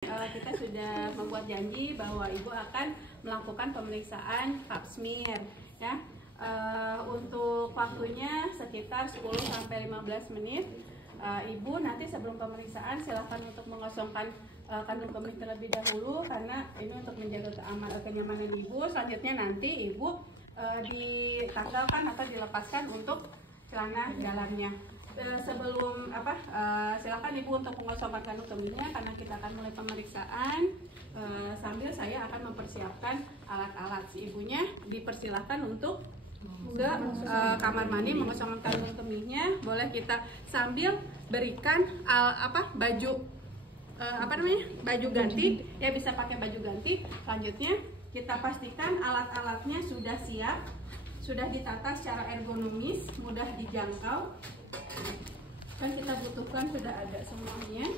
Kita sudah membuat janji bahwa Ibu akan melakukan pemeriksaan pap smear ya. Untuk waktunya sekitar 10-15 menit. Ibu nanti sebelum pemeriksaan silakan untuk mengosongkan kandung kemih terlebih dahulu karena ini untuk menjaga kenyamanan Ibu. Selanjutnya nanti Ibu ditanggalkan atau dilepaskan untuk celana dalamnya. Sebelum silakan Ibu untuk mengosongkan kandung kemihnya karena kita akan mulai pemeriksaan. Sambil saya akan mempersiapkan alat-alat. Si ibunya dipersilahkan untuk ke kamar mandi mengosongkan kandung kemihnya. Boleh kita sambil berikan baju baju ganti ya, bisa pakai baju ganti. Selanjutnya kita pastikan alat-alatnya sudah siap, sudah ditata secara ergonomis, mudah dijangkau. Kan kita butuhkan sudah ada semuanya.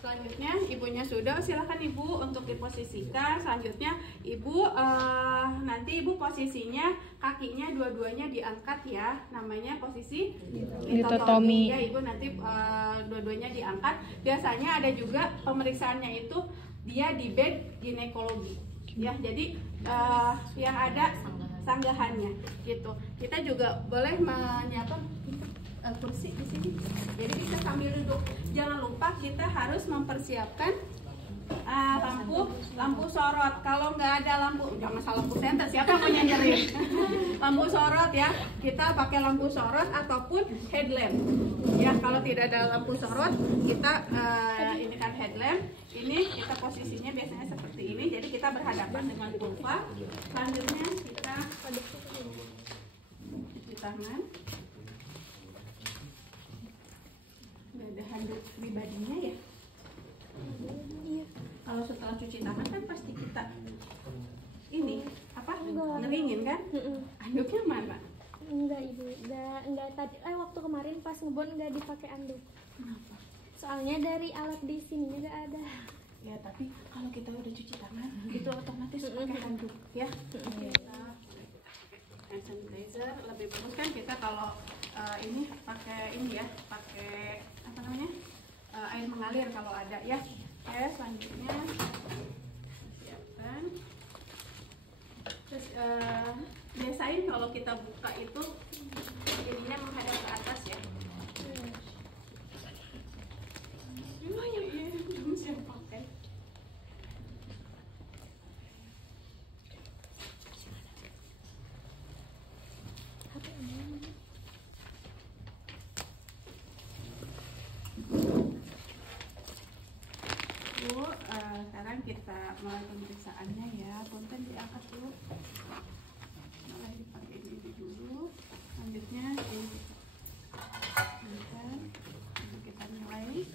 Selanjutnya ibunya sudah, silakan Ibu untuk diposisikan. Selanjutnya Ibu nanti Ibu posisinya kakinya dua-duanya diangkat ya, namanya posisi litotomi ya Ibu. Nanti dua-duanya diangkat. Biasanya ada juga pemeriksaannya itu dia di bed ginekologi ya, jadi yang ada sanggahannya gitu. Kita juga boleh menyiapkan kursi di sini. Jadi kita sambil duduk. Jangan lupa kita harus mempersiapkan lampu sorot. Kalau nggak ada lampu, jangan masalah lampu senter. Siapa yang mau nyanyirin? Lampu sorot ya. Kita pakai lampu sorot ataupun headlamp. Ya, kalau tidak ada lampu sorot, kita ini kan headlamp. Ini kita posisinya biasanya seperti ini. Jadi kita berhadapan dengan kurva. Selanjutnya kita cuci tangan. Ada handuk pribadinya ya. Iya. Kalau setelah cuci tangan kan pasti kita ini ngeringin kan? Handuknya mana? Enggak Ibu, enggak tadi. Waktu kemarin pas ngebon enggak dipakai anduk. Kenapa? Soalnya dari alat di sini enggak ada. Ya tapi kalau kita udah cuci tangan itu otomatis pakai handuk ya. Hand sanitizer lebih bagus kan kita kalau ini pakai ini ya, pakai air mengalir kalau ada ya. Oke, selanjutnya siapkan. Terus biasain kalau kita buka itu jadinya menghadap ke atas ya. Iya, belum siap pakai. Sekarang kita mulai pemeriksaannya ya. Punten diangkat dulu. Mulai dipakai ini dulu. Selanjutnya kita mulai.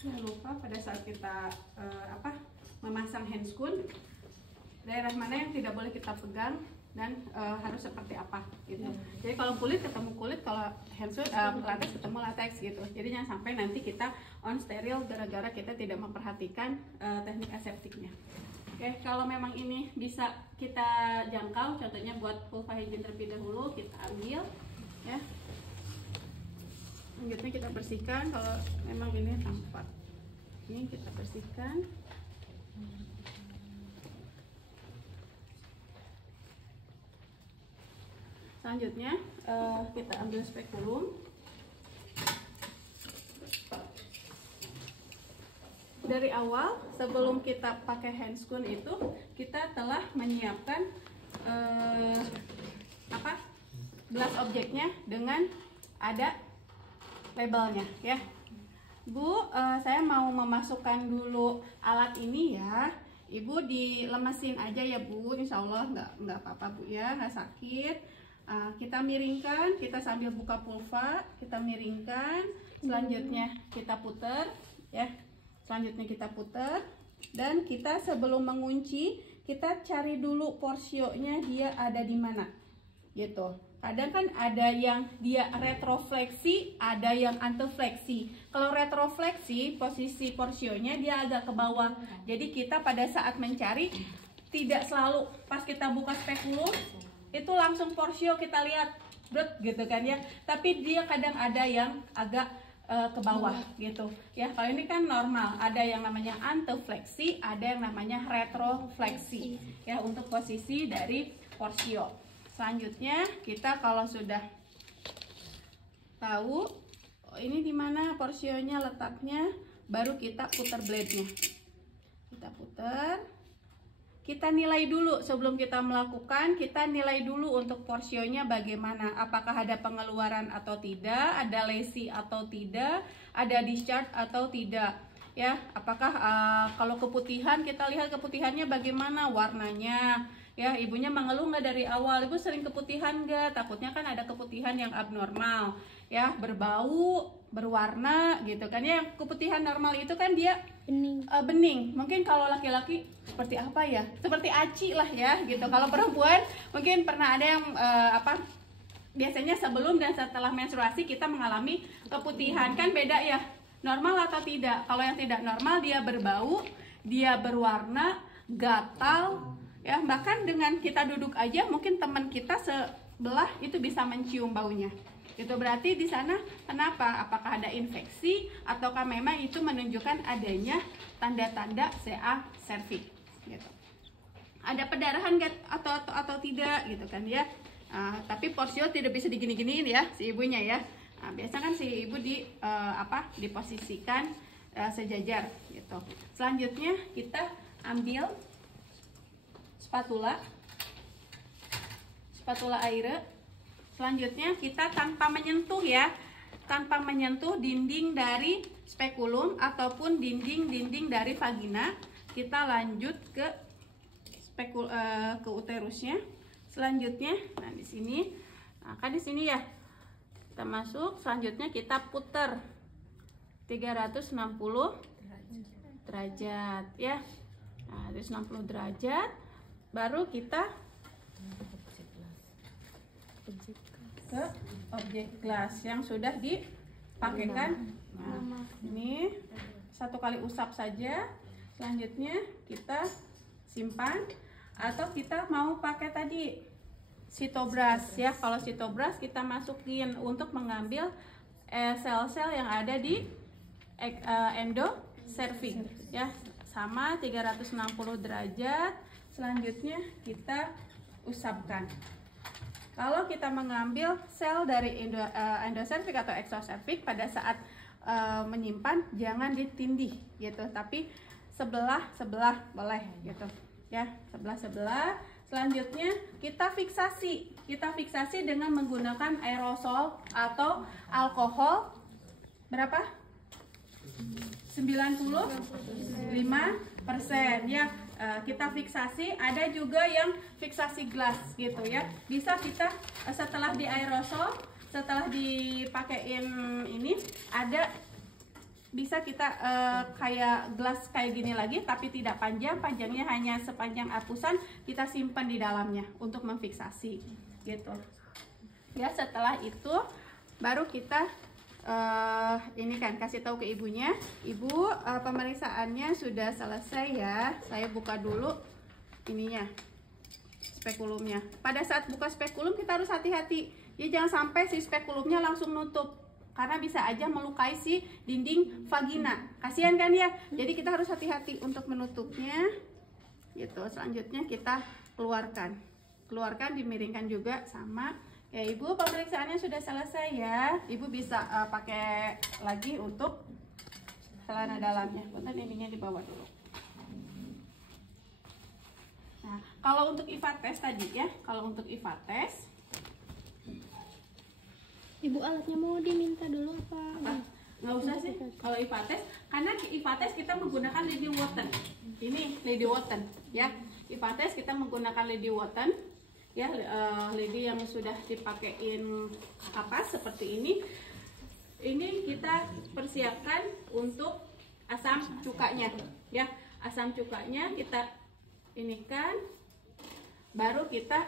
Jangan lupa pada saat kita memasang handscoon, daerah mana yang tidak boleh kita pegang dan harus seperti apa gitu. Jadi kalau kulit ketemu kulit, kalau handscoon latex ketemu latex gitu. Jadi jangan sampai nanti kita on steril gara-gara kita tidak memperhatikan teknik aseptiknya. Oke, kalau memang ini bisa kita jangkau, contohnya buat vulva hygiene terlebih dahulu kita ambil ya. Selanjutnya kita bersihkan. Kalau memang ini tampak, ini kita bersihkan. Selanjutnya kita ambil spekulum. dari awal sebelum kita pakai handscoon itu kita telah menyiapkan gelas objeknya dengan ada labelnya ya. Bu, saya mau memasukkan dulu alat ini ya. Ibu dilemesin aja ya Bu, insya Allah nggak apa-apa Bu ya, nggak sakit. Kita miringkan, kita sambil buka pulva, kita miringkan. Selanjutnya kita putar ya. Selanjutnya kita putar dan kita sebelum mengunci kita cari dulu porsionya dia ada di mana gitu. Kadang kan ada yang dia retrofleksi, ada yang antefleksi. Kalau retrofleksi, posisi porsionya dia agak ke bawah. Jadi kita pada saat mencari tidak selalu pas kita buka spekulum itu langsung porsio kita lihat, gitu kan ya. Tapi dia kadang ada yang agak ke bawah gitu ya. Kalau ini kan normal, ada yang namanya antefleksi, ada yang namanya retrofleksi ya untuk posisi dari porsio. Selanjutnya kita kalau sudah tahu ini di mana porsionya letaknya, baru kita putar blade-nya. Kita putar. Kita nilai dulu sebelum kita melakukan, kita nilai dulu untuk porsionya bagaimana. Apakah ada pengeluaran atau tidak, ada lesi atau tidak, ada discharge atau tidak. Ya, apakah kalau keputihan, kita lihat keputihannya bagaimana warnanya. Ya, ibunya mengeluh nggak dari awal, ibu sering keputihan nggak? Takutnya kan ada keputihan yang abnormal, ya berbau, berwarna gitu kan ya. Keputihan normal itu kan dia bening. Mungkin kalau laki-laki seperti apa ya? Seperti aci lah ya gitu. Kalau perempuan mungkin pernah ada yang biasanya sebelum dan setelah menstruasi kita mengalami keputihan, kan beda ya. Normal atau tidak? Kalau yang tidak normal dia berbau, dia berwarna, gatal. Ya, bahkan dengan kita duduk aja mungkin teman kita sebelah itu bisa mencium baunya. Itu berarti di sana kenapa? Apakah ada infeksi ataukah memang itu menunjukkan adanya tanda-tanda CA cervix gitu. Ada pendarahan atau tidak gitu kan ya. Tapi porsio tidak bisa digini-giniin ya si ibunya ya. Biasa kan si ibu diposisikan sejajar gitu. Selanjutnya kita ambil spatula air. Selanjutnya kita tanpa menyentuh ya, tanpa menyentuh dinding dari spekulum ataupun dinding dari vagina, kita lanjut ke uterusnya. Selanjutnya, nah di sini, kan di sini ya kita masuk. Selanjutnya kita putar 360 derajat ya. Nah, 360 derajat. Baru kita ke objek gelas yang sudah dipakaikan. Nah, ini 1 kali usap saja. Selanjutnya kita simpan, atau kita mau pakai tadi sitobras ya. Kalau sitobras kita masukin untuk mengambil sel-sel yang ada di endocervix ya. Sama 360 derajat. Selanjutnya kita usapkan. Kalau kita mengambil sel dari endocervix atau exocervix pada saat menyimpan jangan ditindih gitu, tapi sebelah boleh gitu ya, sebelah. Selanjutnya kita fiksasi dengan menggunakan aerosol atau alkohol berapa? 95% ya. Kita fiksasi. Ada juga yang fiksasi gelas gitu ya. Bisa kita setelah di aerosol, setelah dipakein ini, ada bisa kita kayak gelas kayak gini lagi, tapi tidak panjangnya hanya sepanjang apusan, kita simpan di dalamnya untuk memfiksasi gitu ya. Setelah itu baru kita ini kan kasih tahu ke ibunya, ibu pemeriksaannya sudah selesai ya. Saya buka dulu ininya, spekulumnya. Pada saat buka spekulum kita harus hati-hati ya, jangan sampai si spekulumnya langsung nutup, karena bisa aja melukai si dinding vagina. Kasihan kan ya. Jadi kita harus hati-hati untuk menutupnya gitu. Selanjutnya kita keluarkan, dimiringkan juga sama. Ya ibu, pemeriksaannya sudah selesai ya. Ibu bisa pakai lagi untuk celana dalamnya. Punten ininya dibawa dulu. Nah, kalau untuk IVA test tadi ya, kalau untuk IVA test, Ibu alatnya mau diminta dulu apa? nggak usah sih kalau IVA test, karena IVA test kita menggunakan Lady Wotten. Ini Lady Wotten ya. IVA test kita menggunakan Lady Wotten ya, lady yang sudah dipakein kapas seperti ini. Ini kita persiapkan untuk asam cukanya ya. Asam cukanya kita ini kan, baru kita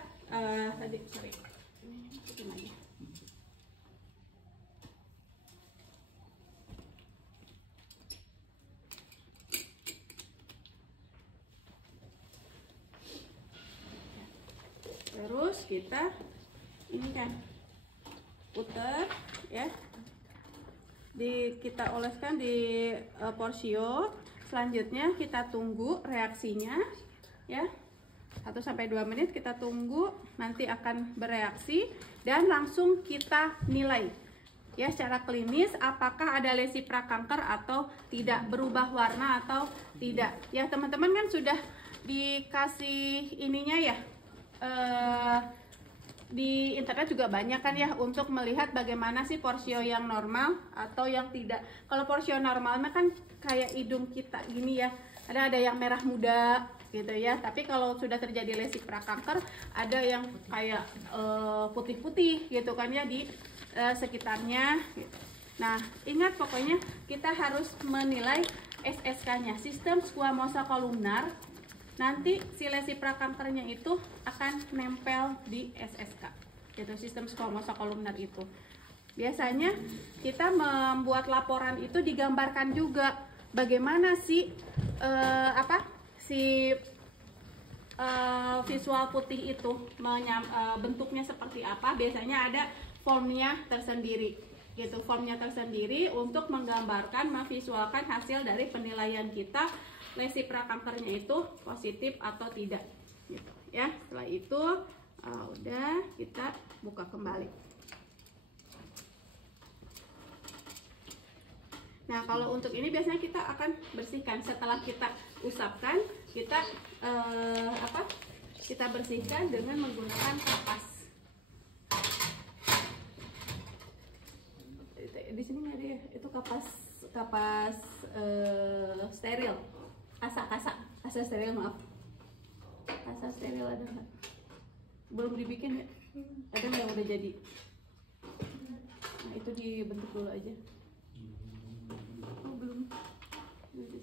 terus kita ini kan puter ya, kita oleskan di porsio. Selanjutnya kita tunggu reaksinya ya, 1-2 menit kita tunggu, nanti akan bereaksi dan langsung kita nilai ya secara klinis apakah ada lesi prakanker atau tidak, berubah warna atau tidak ya. Teman-teman kan sudah dikasih ininya ya, di internet juga banyak kan ya untuk melihat bagaimana sih porsio yang normal atau yang tidak. Kalau porsio normalnya kan kayak hidung kita gini ya, ada yang merah muda gitu ya. Tapi kalau sudah terjadi lesi prakanker ada yang kayak putih-putih gitu kan ya di sekitarnya gitu. Nah, ingat pokoknya kita harus menilai SSK-nya, sistem squamosa kolumnar. Nanti si lesi prakankernya itu akan nempel di SSK gitu, sistem squamosa kolumnar itu. Biasanya kita membuat laporan itu digambarkan juga bagaimana sih visual putih itu bentuknya seperti apa. Biasanya ada formnya tersendiri gitu, formnya tersendiri untuk menggambarkan, memvisualkan hasil dari penilaian kita lesi prakankernya itu positif atau tidak gitu ya. Setelah itu udah kita buka kembali. Nah, kalau untuk ini biasanya kita akan bersihkan setelah kita usapkan, kita kita bersihkan dengan menggunakan kapas. Di sini nggak ada ya, itu kapas steril. Kasa steril, maaf. Kasa steril ada nggak? Belum dibikin ya? Ada nggak udah jadi? Nah, itu dibentuk dulu aja. Oh, belum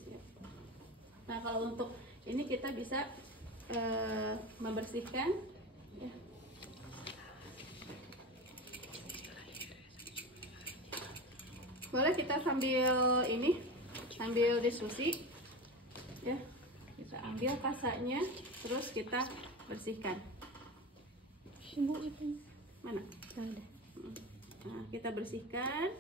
siap. Nah, kalau untuk ini kita bisa membersihkan ya. Boleh kita sambil diskusi ya, kita ambil kasanya terus kita bersihkan. Ibu itu mana? Nah, kita bersihkan,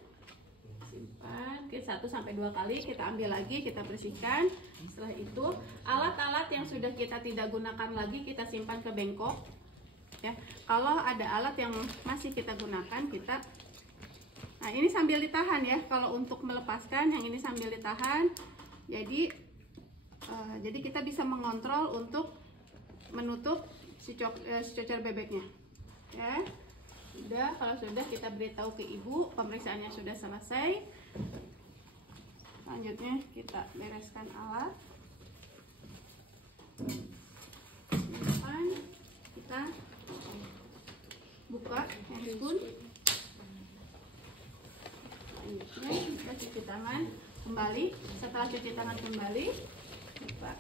simpan 1-2 kali, kita ambil lagi, kita bersihkan. Setelah itu alat-alat yang sudah kita tidak gunakan lagi kita simpan ke bengkok ya. Kalau ada alat yang masih kita gunakan, kita ini sambil ditahan ya. Kalau untuk melepaskan yang ini sambil ditahan, jadi kita bisa mengontrol untuk menutup si cocer bebeknya ya. Udah, kalau sudah kita beritahu ke ibu pemeriksaannya sudah selesai. Selanjutnya kita bereskan alat, depan kita buka handscoon. Selanjutnya kita cuci tangan kembali. Setelah cuci tangan kembali, buka.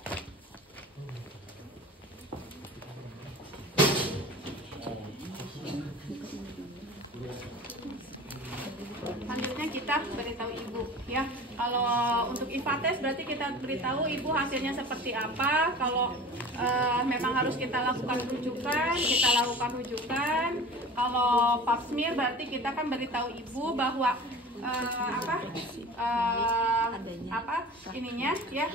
Selanjutnya kita beritahu ibu ya. Kalau untuk IVA test berarti kita beritahu ibu hasilnya seperti apa. Kalau memang harus kita lakukan rujukan, kita lakukan rujukan. Kalau pap smear berarti kita kan beritahu ibu bahwa ininya ya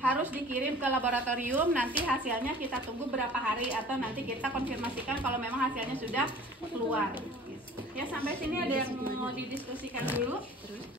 harus dikirim ke laboratorium. Nanti hasilnya kita tunggu berapa hari atau nanti kita konfirmasikan kalau memang hasilnya sudah keluar. Ya, sampai sini ada yang mau didiskusikan dulu?